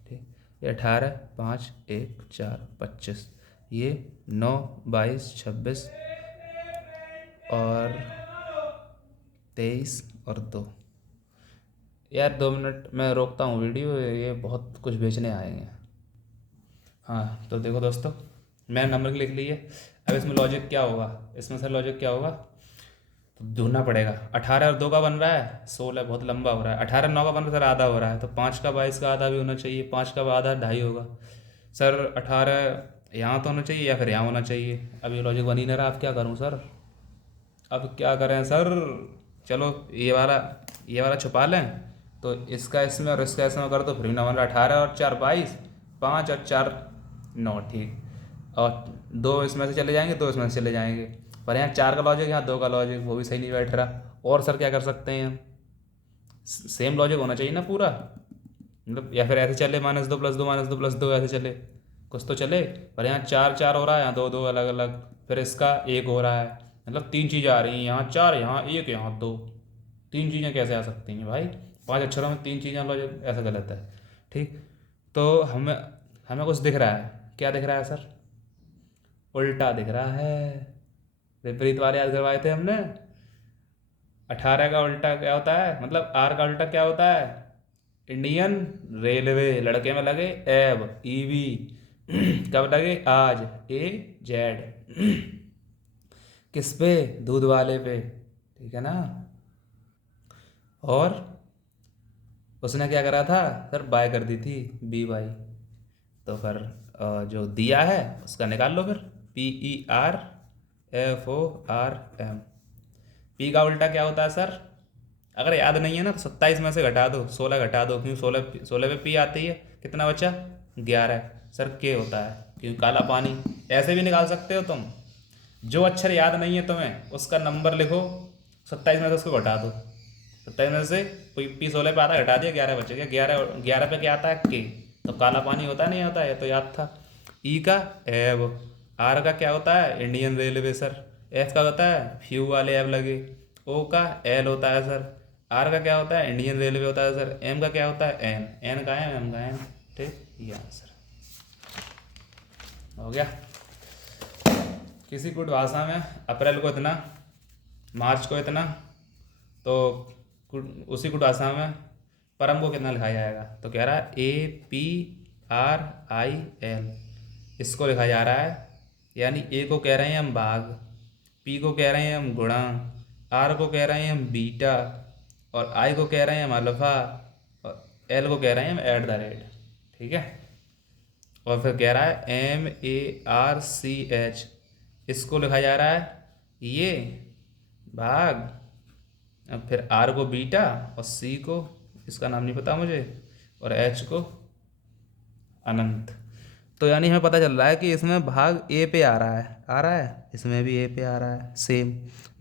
ठीक। ये 18 5 1 4 25, ये 9 22 26 और 23 और 2। यार 2 मिनट मैं रोकता हूँ वीडियो, ये बहुत कुछ बेचने आए हैं। हाँ तो देखो दोस्तों, मैंने नंबर लिख ली है। अब इसमें लॉजिक क्या होगा, इसमें सर लॉजिक क्या होगा, तो ढूंढना पड़ेगा। 18 और 2 का बन रहा है 16, बहुत लंबा हो रहा है। 18 9 का बन रहा है सर, आधा हो रहा है, तो 5 का 22 का आधा भी होना चाहिए, 5 का आधा 2.5 होगा सर। 18 यहाँ तो होना चाहिए या फिर यहाँ होना चाहिए। अब ये लॉजिक बन ही नहीं रहा, अब क्या करूँ सर, अब क्या करें सर। चलो ये वाला छुपा लें, तो इसका इसमें और इसका इसमें कर दो, फिर भी ना बन रहा। 18 और 4 22, 5 और 4 9, ठीक, और 2 इसमें से चले जाएंगे, 2 इसमें से चले जाएंगे, पर यहाँ 4 का लॉजिक, यहाँ 2 का लॉजिक, वो भी सही नहीं बैठ रहा। और सर क्या कर सकते हैं हम, सेम लॉजिक होना चाहिए ना पूरा, मतलब या फिर ऐसे चले -2 + 2 -2 + 2 ऐसे चले, कुछ तो चले। पर यहाँ 4 4 हो रहा है, यहाँ 2 2 अलग अलग, फिर इसका 1 हो रहा है, मतलब 3 चीज़ें आ रही हैं, यहाँ 4, यहाँ 1, यहाँ 2। 3 चीज़ें कैसे आ सकती हैं भाई? 5 अक्षरों में 3 चीज़ें लॉजिक, ऐसा गलत है। ठीक, तो हमें हमें कुछ दिख रहा है। क्या दिख रहा है सर? उल्टा दिख रहा है। विपरीत वाले याद करवाए थे हमने। 18 का उल्टा क्या होता है, मतलब आर का उल्टा क्या होता है? Indian railway. लड़के में लगे एब, ईवी। कब लगे? आज, ए जेड। किस पे? दूध वाले पे। ठीक है ना? और उसने क्या करा था सर? बाय कर दी थी, बी बाई। तो फिर जो दिया है उसका निकाल लो फिर। PERFORM। पी का उल्टा क्या होता है सर? अगर याद नहीं है ना तो 27 में से घटा दो, 16 घटा दो, क्योंकि 16 पे पी आती है। कितना बचा? 11। सर के होता है, क्योंकि काला पानी। ऐसे भी निकाल सकते हो तुम। जो अक्षर याद नहीं है तुम्हें उसका नंबर लिखो, 27 में से उसको घटा दो। 27 में से पी 16 पे आता है, घटा दिया, 11 बच गया। 11 पे क्या आता है? के। तो काला पानी होता नहीं होता है, तो याद था। ई का एब। आर का क्या होता है? Indian railway sir. एफ का होता है फ्यू वाले एब लगे। ओ का एल होता है सर। आर का क्या होता है? इंडियन रेलवे होता है सर। एम का क्या होता है? एन। एन का एम का एन। ठीक, ये आंसर हो गया। किसी कुछ भाषा में अप्रैल को इतना, मार्च को इतना, तो उसी कुछ भाषा में परम को कितना लिखा जाएगा? तो कह रहा है APRIL। इसको लिखा जा रहा है, यानी ए को कह रहे हैं हम भाग, पी को कह रहे हैं हम गुणा, आर को कह रहे हैं हम बीटा, और आई को कह रहे हैं हम अल्फा, और एल को कह रहे हैं हम एट द रेट। ठीक है, और फिर कह रहा है MARCH। इसको लिखा जा रहा है ये भाग, अब फिर आर को बीटा, और सी को, इसका नाम नहीं पता मुझे, और एच को अनंत। तो यानी हमें पता चल रहा है कि इसमें भाग ए पे आ रहा है, इसमें भी ए पे आ रहा है, सेम।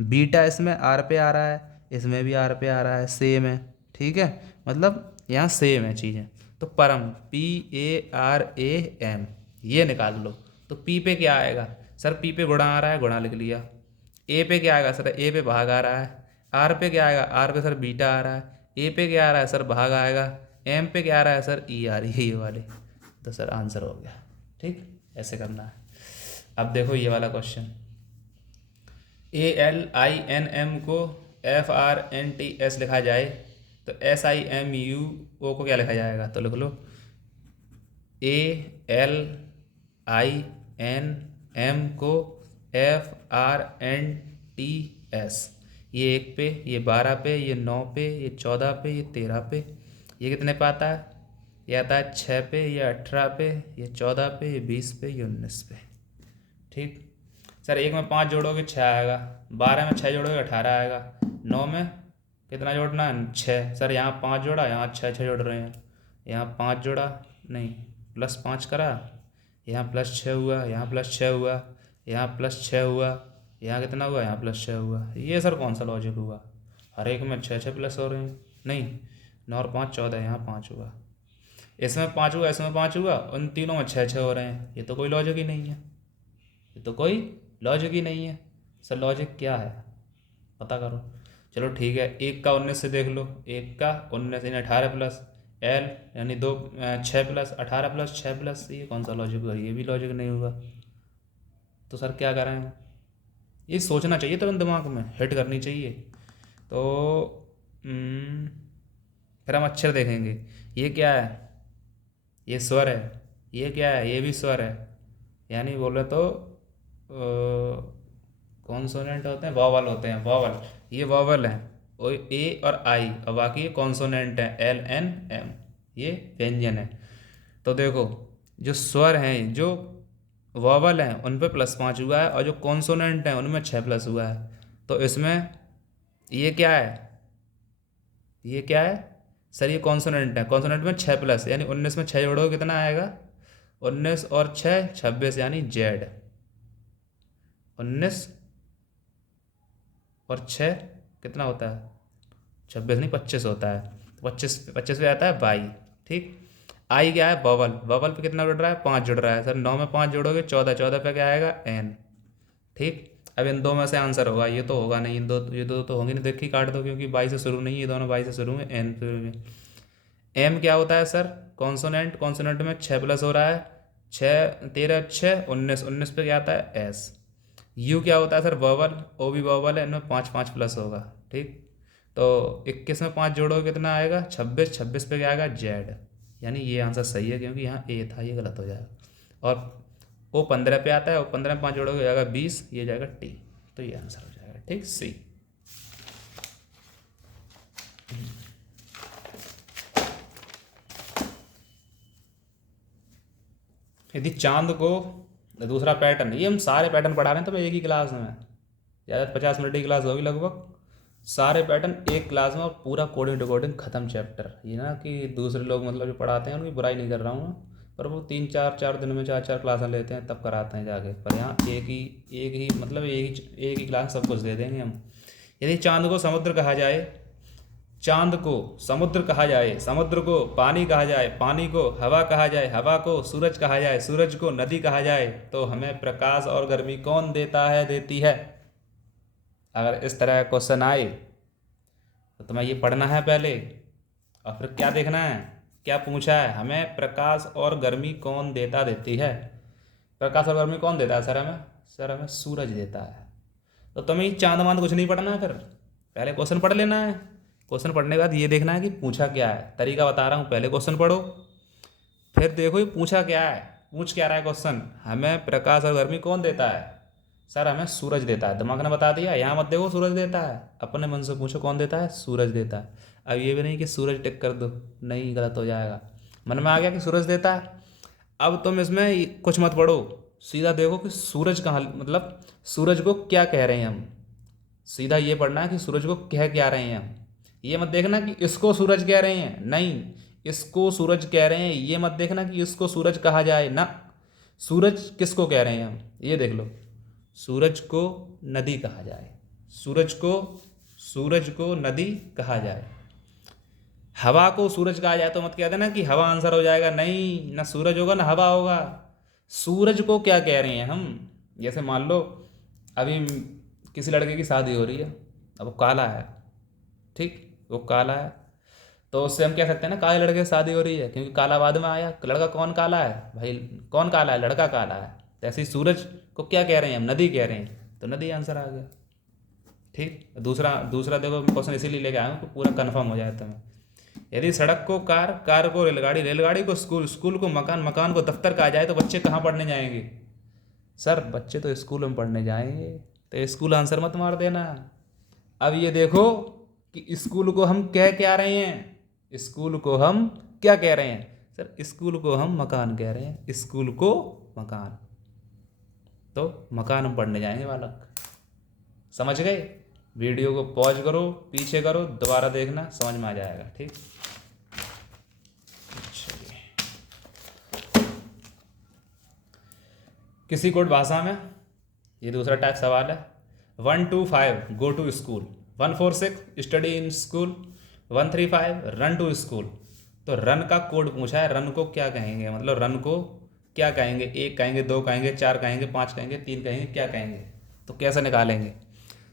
बीटा इसमें आर पे आ रहा है, इसमें भी आर पे आ रहा है, सेम है। ठीक है, मतलब यहाँ सेम है चीज़ें। तो परम, PARAM, ये निकाल लो। तो पी पे क्या आएगा सर? पी पे गुणा आ रहा है, गुणा लिख लिया। ए पे क्या आएगा सर? ए पे भाग आ रहा है। आर पे क्या आएगा? आर पे सर बीटा आ रहा है। ए पे क्या आ रहा है सर? भाग आएगा। एम पे क्या आ रहा है सर? ई आ रही है, ये वाले। तो सर आंसर हो गया। ठीक, ऐसे करना है। अब देखो ये वाला क्वेश्चन। ALINM को FRNTS लिखा जाए तो SIMUO को क्या लिखा जाएगा? तो लिख लो ALINM को FRNTS। ये 1 पे, ये 12 पे, ये 9 पे, ये 14 पे, ये 13 पे। ये कितने पे आता है? ये आता है 6 पे, ये 18 पे, ये 14 पे, ये 20 पे, ये 19 पे। ठीक सर, 1 में 5 जोड़ोगे 6 आएगा, 12 में 6 जोड़ोगे 18 आएगा, 9 में कितना जोड़ना है? 6। सर यहाँ 5 जोड़ा, यहाँ 6 जोड़ रहे हैं, यहाँ 5 जोड़ा नहीं, प्लस 5 करा, यहाँ प्लस 6 हुआ, यहाँ प्लस 6 हुआ, यहाँ प्लस 6 हुआ, यहाँ कितना हुआ? यहाँ प्लस 6 हुआ। ये सर कौन सा लॉजिक हुआ? हर एक में 6 प्लस हो रहे हैं। नहीं, 9 और 5 14, यहाँ 5 हुआ, इसमें 5 हुआ, इसमें 5 हुआ, उन तीनों में 6 हो रहे हैं। ये तो कोई लॉजिक ही नहीं है, ये तो कोई लॉजिक ही नहीं है। सर लॉजिक क्या है? पता करो। चलो ठीक है, 1 का 19 से देख लो। 1 का 19 यानी 18 प्लस एल, यानी 2 6 प्लस 18 प्लस 6 प्लस, ये कौन सा लॉजिक हुआ? ये भी लॉजिक नहीं हुआ। तो सर क्या करें? ये सोचना चाहिए, तुरंत दिमाग में हिट करनी चाहिए। तो फिर हम अक्षर देखेंगे। ये क्या है? ये स्वर है। ये क्या है? ये भी स्वर है। यानी बोले तो कॉन्सोनेंट होते हैं, वॉवल होते हैं, वॉवल। ये वॉवल है, और ए और आई, और बाकी कॉन्सोनेंट है, LNM, ये व्यंजन है। तो देखो, जो स्वर हैं, जो वॉवल हैं, उन पे +5 हुआ है, और जो कॉन्सोनेंट हैं उनमें 6 प्लस हुआ है। तो इसमें ये क्या है? ये क्या है सर? ये कॉन्सोनेंट है, कॉन्सोनेंट में 6 प्लस, यानी 19 में 6 जोड़ो कितना आएगा? 19 और 6 26, यानी जेड। 19 और 6 कितना होता है? 26 नहीं, 25 होता है। 25 25 पे आता है बाई। ठीक, आई क्या है? बबल। बबल पे कितना जुड़ रहा है? 5 जुड़ रहा है। सर 9 में 5 जोड़ोगे 14, 14 पे क्या आएगा? एन। ठीक, अब इन दो में से आंसर होगा, ये तो होगा नहीं, इन दो ये दो तो होंगे नहीं, देखिए काट दो, क्योंकि 22 से शुरू नहीं, ये दोनों 22 से शुरू में, एन एम क्या होता है सर, कॉन्सोनेंट, कॉन्सोनेंट में 6 प्लस हो रहा है, 6 13 6 19, 19 पे क्या आता है एस। यू क्या होता है सर वोवल, ओ भी वोवल है, इनमें 5 5 प्लस होगा, ठीक। तो 21 में 5 जोड़ोगे कितना आएगा 26, 26 पे क्या आएगा जेड, यानी ये आंसर सही है, क्योंकि यहाँ ए था, ये गलत हो जाएगा। और ओ 15 पे आता है, और 15 में 5 जोड़ोगे हो जाएगा 20, ये जाएगा टी, तो ये आंसर हो जाएगा, ठीक सी। यदि चांद को, दूसरा पैटर्न, ये हम सारे पैटर्न पढ़ा रहे हैं तो मैं एक ही क्लास में, ज़्यादा 50 मिनट की क्लास होगी लगभग, सारे पैटर्न एक क्लास में और पूरा कोडिंग डिकोडिंग खत्म चैप्टर। ये ना कि दूसरे लोग मतलब जो पढ़ाते हैं उनकी बुराई नहीं कर रहा हूँ मैं, पर वो 3 4 दिन में 4 4 क्लासें लेते हैं तब कराते हैं जाके, पर यहाँ एक ही मतलब एक ही क्लास सब कुछ दे देंगे हम। यदि चांद को समुद्र कहा जाए, चांद को समुद्र कहा जाए, समुद्र को पानी कहा जाए, पानी को हवा कहा जाए, हवा को सूरज कहा जाए, सूरज को नदी कहा जाए, तो हमें प्रकाश और गर्मी कौन देता है, देती है। अगर इस तरह का क्वेश्चन आए तो तुम्हें ये पढ़ना है पहले, और फिर क्या देखना है, क्या पूछा है, हमें प्रकाश और गर्मी कौन देता देती है। प्रकाश और गर्मी कौन देता है सर हमें, सर हमें सूरज देता है। तो तुम्हें चांद वांद कुछ नहीं पढ़ना है, फिर पहले क्वेश्चन पढ़ लेना है, क्वेश्चन पढ़ने के बाद ये देखना है कि पूछा क्या है। तरीका बता रहा हूँ, पहले क्वेश्चन पढ़ो, फिर देखो ये पूछा क्या है, पूछ क्या रहा है क्वेश्चन, हमें प्रकाश और गर्मी कौन देता है, सर हमें सूरज देता है। दिमाग ने बता दिया, यहाँ मत देखो सूरज देता है, अपने मन से पूछो कौन देता है, सूरज देता है। अब ये भी नहीं कि सूरज टिक कर दो, नहीं गलत हो जाएगा। मन में आ गया कि सूरज देता है, अब तुम इसमें कुछ मत पढ़ो, सीधा देखो कि सूरज कहाँ, मतलब सूरज को क्या कह रहे हैं हम, सीधा ये पढ़ना है कि सूरज को कह क्या रहे हैं हम। ये मत देखना कि इसको सूरज कह रहे हैं, नहीं, इसको सूरज कह रहे हैं, ये मत देखना कि इसको सूरज कहा जाए ना, सूरज किसको कह रहे हैं हम, ये देख लो। सूरज को नदी कहा जाए, सूरज को नदी कहा जाए। हवा को सूरज कहा जाए तो मत कह देना कि हवा आंसर हो जाएगा, नहीं, ना सूरज होगा ना हवा होगा। सूरज को क्या कह रहे हैं हम, जैसे मान लो अभी किसी लड़के की शादी हो रही है, अब वो काला है, ठीक, वो काला है, तो उससे हम कह सकते हैं ना काले लड़के की शादी हो रही है, क्योंकि काला बाद में आया, लड़का कौन काला है भाई, कौन काला है, लड़का काला है। तो ऐसे ही सूरज को क्या कह रहे हैं हम, नदी कह रहे हैं, तो नदी आंसर आ गया, ठीक। दूसरा देखो क्वेश्चन इसीलिए लेके आया हूँ कि पूरा कन्फर्म हो जाए तुम्हें। यदि सड़क को कार, कार को रेलगाड़ी, रेलगाड़ी को स्कूल, स्कूल को मकान, मकान को दफ्तर कहा जाए, तो बच्चे कहाँ पढ़ने जाएंगे, सर बच्चे तो स्कूल में पढ़ने जाएंगे, तो स्कूल आंसर मत मार देना। अब ये देखो कि स्कूल को हम कह क्या रहे हैं, स्कूल को हम क्या कह रहे हैं, सर स्कूल को हम मकान कह रहे हैं, स्कूल को मकान, तो मकान हम पढ़ने जाएंगे बालक, समझ गए। वीडियो को पॉज करो, पीछे करो, दोबारा देखना, समझ में आ जाएगा, ठीक। किसी कोड भाषा में, ये दूसरा टाइप सवाल है, 1 2 5 go to school, 1 4 6 study in school, 1 3 5 run to school. तो रन का कोड पूछा है, रन को क्या कहेंगे, मतलब रन को क्या कहेंगे, 1 कहेंगे, 2 कहेंगे, 4 कहेंगे, 5 कहेंगे, 3 कहेंगे, क्या कहेंगे, तो कैसे निकालेंगे।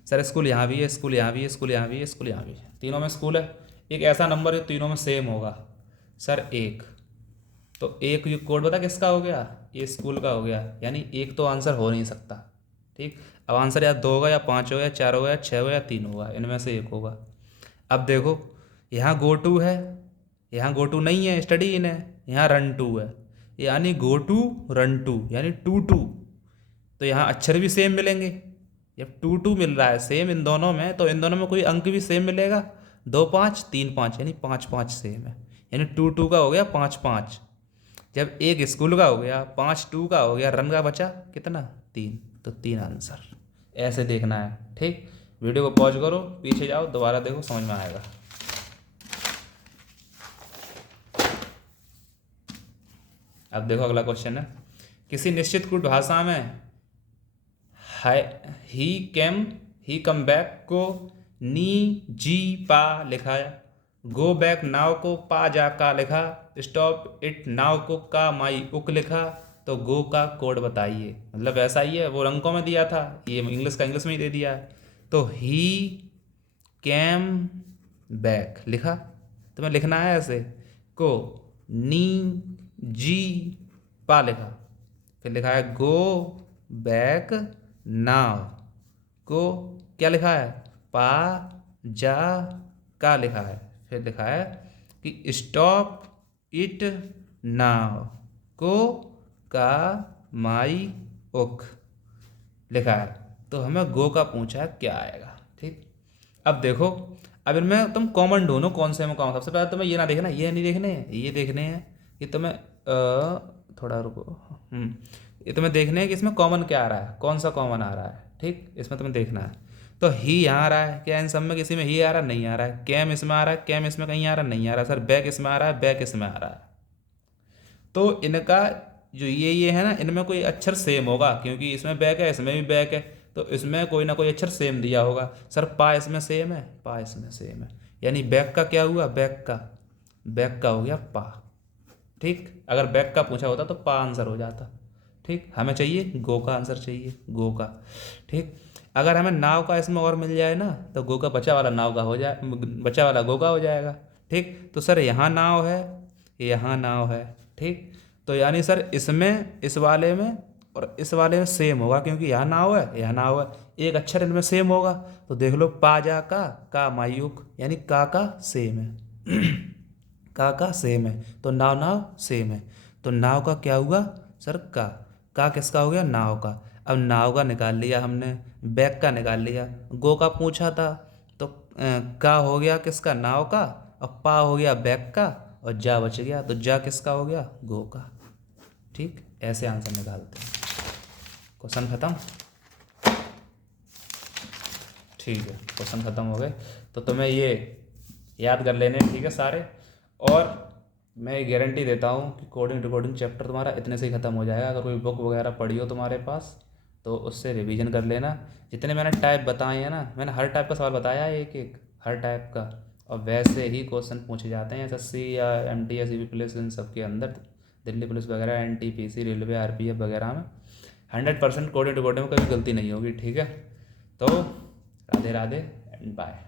सर स्कूल यहाँ भी है, स्कूल यहाँ भी है, स्कूल यहाँ भी है, स्कूल यहाँ भी है, तीनों में स्कूल है। एक ऐसा नंबर जो तीनों में सेम होगा, सर 1, तो एक ये कोड बता किसका हो गया, ये स्कूल का हो गया, यानी एक तो आंसर हो नहीं सकता, ठीक। अब आंसर या 2 होगा या 5 होगा या 4 होगा या 6 होगा या 3 होगा, इनमें से एक होगा। अब देखो यहाँ गो टू है, यहाँ गो टू नहीं है, स्टडी इन है, यहाँ रन टू है, यानी गो टू रन टू यानी 2 2, तो यहाँ अक्षर भी सेम मिलेंगे। जब 2 2 मिल रहा है सेम इन दोनों में, तो इन दोनों में कोई अंक भी सेम मिलेगा, 2 5 3 5, यानी 5 5 सेम है, यानी 2 2 का हो गया 5 5। जब एक स्कूल का हो गया, 5 2 का हो गया, रन का बचा कितना 3, तो 3 आंसर, ऐसे देखना है, ठीक। वीडियो को पॉज करो, पीछे जाओ, दोबारा देखो, समझ में आएगा। अब देखो अगला क्वेश्चन है, किसी निश्चित कुट भाषा में ही कम बैक को नी जी पा लिखा है, गो बैक नाव को पा जा का लिखा, स्टॉप इट नाव को का माई उक लिखा, तो गो का कोड बताइए, मतलब वैसा ही है, वो अंकों में दिया था, ये इंग्लिश का इंग्लिश में ही दे दिया है। तो ही कैम बैक लिखा, तो मैं लिखना है ऐसे, को नी जी पा लिखा, फिर लिखा है गो बैक नाउ, को क्या लिखा है पा जा का लिखा है, फिर लिखा है कि स्टॉप इट नाउ, को का माई उक लिखा है। तो हमें गो का पूछा है क्या आएगा, ठीक। अब देखो, अब इनमें तुम कॉमन ढूंढो कौन से में कॉमन। सबसे पहले तुम्हें ये ना देखना, ये नहीं देखने हैं, ये देखने हैं कि तुम्हें थोड़ा रुको, ये तुम्हें देखने हैं कि इसमें कॉमन क्या आ रहा है, कौन सा कॉमन आ रहा है, ठीक, इसमें तुम्हें देखना है। तो ही यहाँ आ रहा है, क्या इन सब में किसी में ही आ रहा है, नहीं आ रहा है। कैम इसमें आ रहा है, कैम इसमें कहीं आ रहा है, नहीं आ रहा है। सर बैक इसमें आ रहा है, बैक इसमें आ रहा है। तो इनका जो ये है ना, इनमें कोई अक्षर सेम होगा, क्योंकि इसमें बैक है, इसमें भी बैक है, तो इसमें कोई ना कोई अक्षर सेम दिया होगा। सर पा इसमें सेम है, पा इसमें सेम है, यानी बैक का क्या हुआ, बैक का हो गया पा, ठीक। अगर बैक का पूछा होता तो पा आंसर हो जाता, ठीक। हमें चाहिए गो का आंसर चाहिए, गो का, ठीक। अगर हमें नाव का इसमें और मिल जाए ना, तो गो का बचा वाला नाव का हो जाए, बचा वाला गो का हो जाएगा, ठीक। तो सर यहाँ नाव है, यहाँ नाव है, ठीक। तो यानी सर इसमें, इस वाले में और इस वाले में सेम होगा, क्योंकि यहाँ नाव है, यहाँ नाव है, एक अक्षर इनमें सेम होगा। तो देख लो पाजा का मायूक, यानी का सेम है का सेम है, तो नाव नाव सेम है। तो नाव का क्या हुआ सर, का किसका हो गया, नाव का। अब नाव का निकाल लिया हमने, बैक का निकाल लिया, गो का पूछा था, तो का हो गया किसका, नाव का, और पा हो गया बैक का, और जा बच गया, तो जा किसका हो गया, गो का, ठीक। ऐसे आंसर निकालते हैं। क्वेश्चन खत्म, ठीक है, क्वेश्चन खत्म हो गए। तो तुम्हें ये याद कर लेने, ठीक है सारे। और मैं ये गारंटी देता हूँ कि कोडिंग डिकोडिंग चैप्टर तुम्हारा इतने से ही ख़त्म हो जाएगा। अगर कोई बुक वगैरह पढ़ी हो तुम्हारे पास तो उससे रिवीजन कर लेना। जितने मैंने टाइप बताए हैं ना, मैंने हर टाइप का सवाल बताया है, एक एक हर टाइप का, और वैसे ही क्वेश्चन पूछे जाते हैं एसएससी या एमटीएस, यूपी पुलिस, इन सब के अंदर, दिल्ली पुलिस वगैरह, एनटीपीसी, रेलवे, आरपीएफ वगैरह में 100% कोडिंग डिकोडिंग में कभी गलती नहीं होगी, ठीक है। तो राधे राधे एंड बाय।